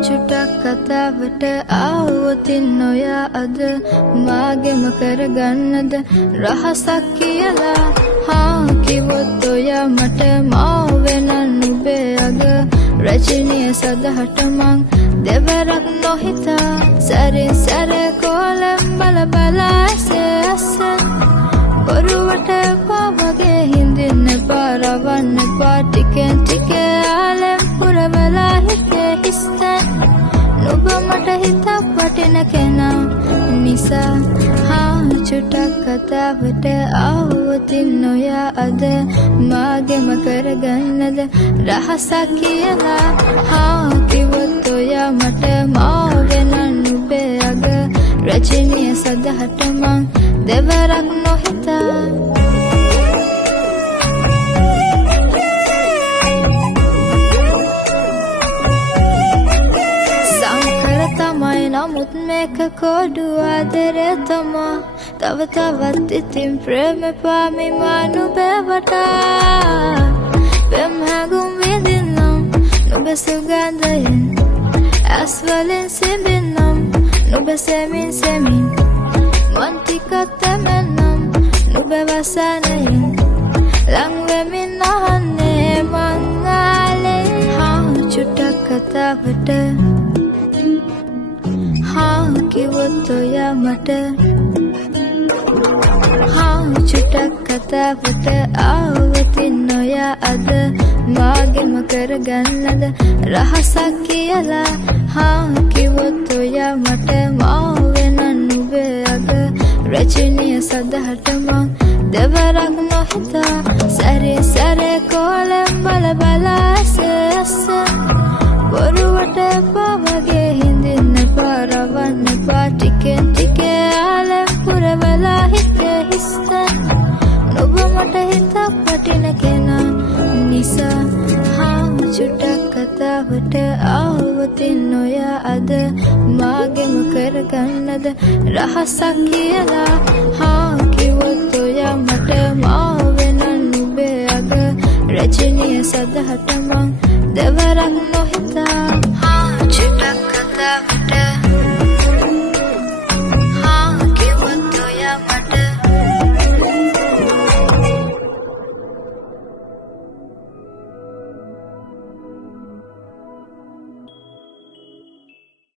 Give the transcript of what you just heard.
චුටක් කතාවට ආවොතින් ඔයා අද මාගෙම කරගන්නද රහසක් කියලා කිව්වොත් ඔයා මට මාවෙන නුඹේ අග රචනීය සදහට මං දෙවරක් නොහිතා සැරින් සැරේ කෝලම් බල බලා ඇසෙන් බොරුවට පාවගේ හින්දින්න පාරවන්න පා ටිකෙන් ටික ආලම් පුරවලා හිතේ හිස්තන් නුඹ මට හිතක් වටින කෙනා නිසා චුටක් කතාවට ආවොතින් ඔයා අද මාගෙම කරගන්නද රහසක් කියලා කිව්වොත් ඔයා මට මාවෙන නුඹේ අග රචනීය සදහට මං දෙවරක් නොහිතා සංකර තමයි නමුත් මේක කොඩු ආදරේ තමා තව තවත් ඉතින් ප්‍රේම පාමිමා නුඹේ වටා පෙම් හැඟුම් විඳින්නම් නුඹ සුගන්ධයෙන් ඇස් වලින් සිඹින්නම් නුඹ සෙමින් සෙමින් මන් ටිකක් තැමෙන්නම් නුඹ වසනයෙන් ලං වෙමින් අහන්නේ මං ආලේ චුටක් කතාවට කිව්වොත් ඔයා මට චුටක් කතාවට ආවොතින් ඔයා අද මාගෙම කරගන්නද රහසක් කියලා කිව්වොත් ඔයා මට මාවෙන නුඹේ අග රචනීය සදහට මං දෙවරක් නොහිතා සැරේ සැරේ කෝලම් බල බලා ඇසෙන් බොරුවට පාවගේ හින්දින්න පාරවන්න පා ටිකෙන් ටික ආලම් පුරවලා හිතේ හිස්තන් නුඹ මට හිතක් වටින කෙනා නිසා චුටක් කතාවට ආවොතින් ඔයා අද මාගෙම කරගන්නද රහසක් කියලා කිව්වොත් ඔයා මට මාවෙන නුඹේ අග රචනීය සදහට මං දෙවරක් නොහිතා